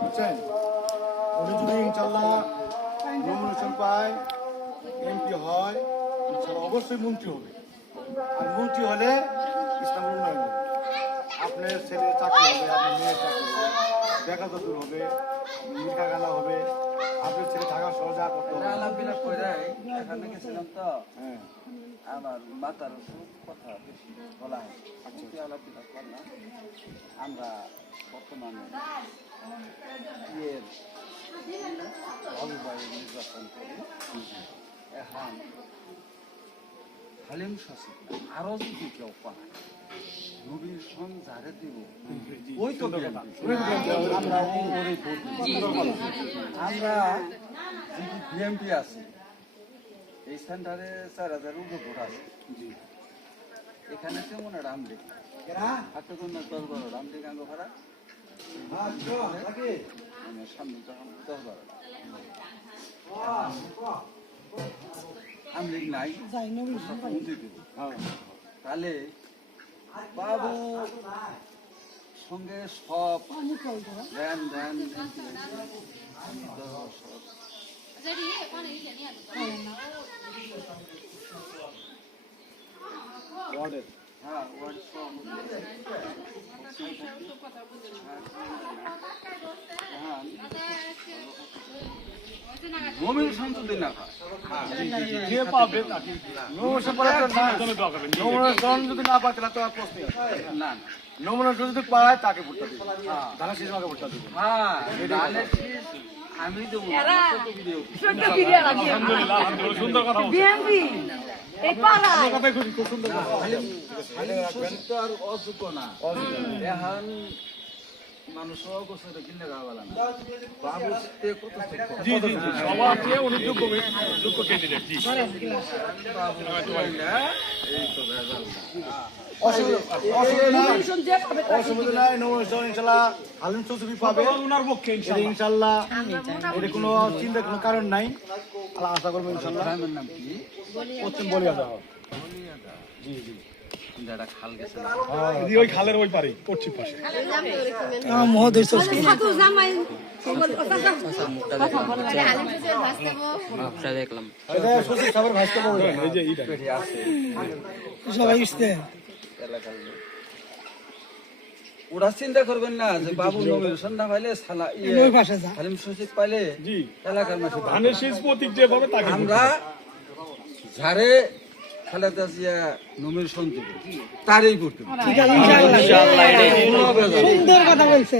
বুঝছেন, উনি যদি ইনশাল্লাহ নমিনেশন পায়, এমপি হয়, ইনশাল্লাহ অবশ্যই মন্ত্রী হবে। আর মন্ত্রী হলে ইসলামের উন্নয়ন হবে। আপনার ছেলের চাকরি হবে, আপনার মেয়ের চাকরি হবে, বেকারত্ব দূর হবে, মিঠা গালা হবে, আপনার ছেলে ঢাকা শহর যা করতে হবে। আলাপ করে এখানে গেছিলাম তো, হ্যাঁ, আমার মাতার কথা বেশি বলা হয়। আলাপ করলাম আমরা বর্তমানে জলবায়ু নির্বাচন করি। এখন হালিম সচিব আরো যদি কেউ পায় নবীর সংসারে দিব, ওই তো আমরা আমরা যদি বিএমপি আছি, এই সেন্টারে 4,000 ভোট আছে। এখানে কেমন রামদিক হাতে কোন 10-12 রামদিক আঙ্গ ভাড়া সামনে তখন 10-12 আমলিগ নাই তাহলে বাবু সঙ্গে সব ধ্যান ধ্যান ওয়ার্ডের হ্যাঁ ওয়ার্ড সব নমিনেশন যদি না হয়, যে পাবে তাকে নমিনেশন পাওয়ার না, নমিনেশন যদি না পায় তাহলে তো আর প্রশ্নই আসে না না। নমিনেশন যদি পায় তাকে ভোটটা দিবে, ধানের শীষ আমাকে ভোটটা দিবে। হ্যাঁ আমি দেবো সুন্দর কথা খুব সুন্দর কথা। আর অযোগ্য না এখন মানুষ অবসরে কিনে গাওয়া না বাবু কত জি জি জি সবার চেয়ে উনি যোগ্য ক্যান্ডিডেট জি এই তো ভেজাল অসুবিধা নাই, নমিনেশন ইনশাল্লাহ হালিম চৌধুরী পাবে ওনার পক্ষে ইনশাল্লাহ। এটা কোনো চিন্তার কোনো কারণ নাই, আল্লাহ আশা করবো ইনশাল্লাহ। গ্রামের নাম কি? পশ্চিম বলিয়া দেওয়া। জি জি যারা খাল গেছে না ওই খালের ওই পারে পশ্চিম পাশে দেখলাম সচিব সাহেবের ভাইস করবো এই যে এইটা সবাই ইসতে ওরা চিন্তা করবেন না যে বাবু নমিনেশন না পাইলে হালিম সচিব পাইলে জি এলাকার মানুষ ধানের শীষ প্রতীক যেভাবে তাকে আমরা যারে খালেদা জিয়া নমিনেশন দিব তারই ভোট দেব। ইনশাআল্লাহ কোনো ভেজাল নেই। সুন্দর কথা বলছে।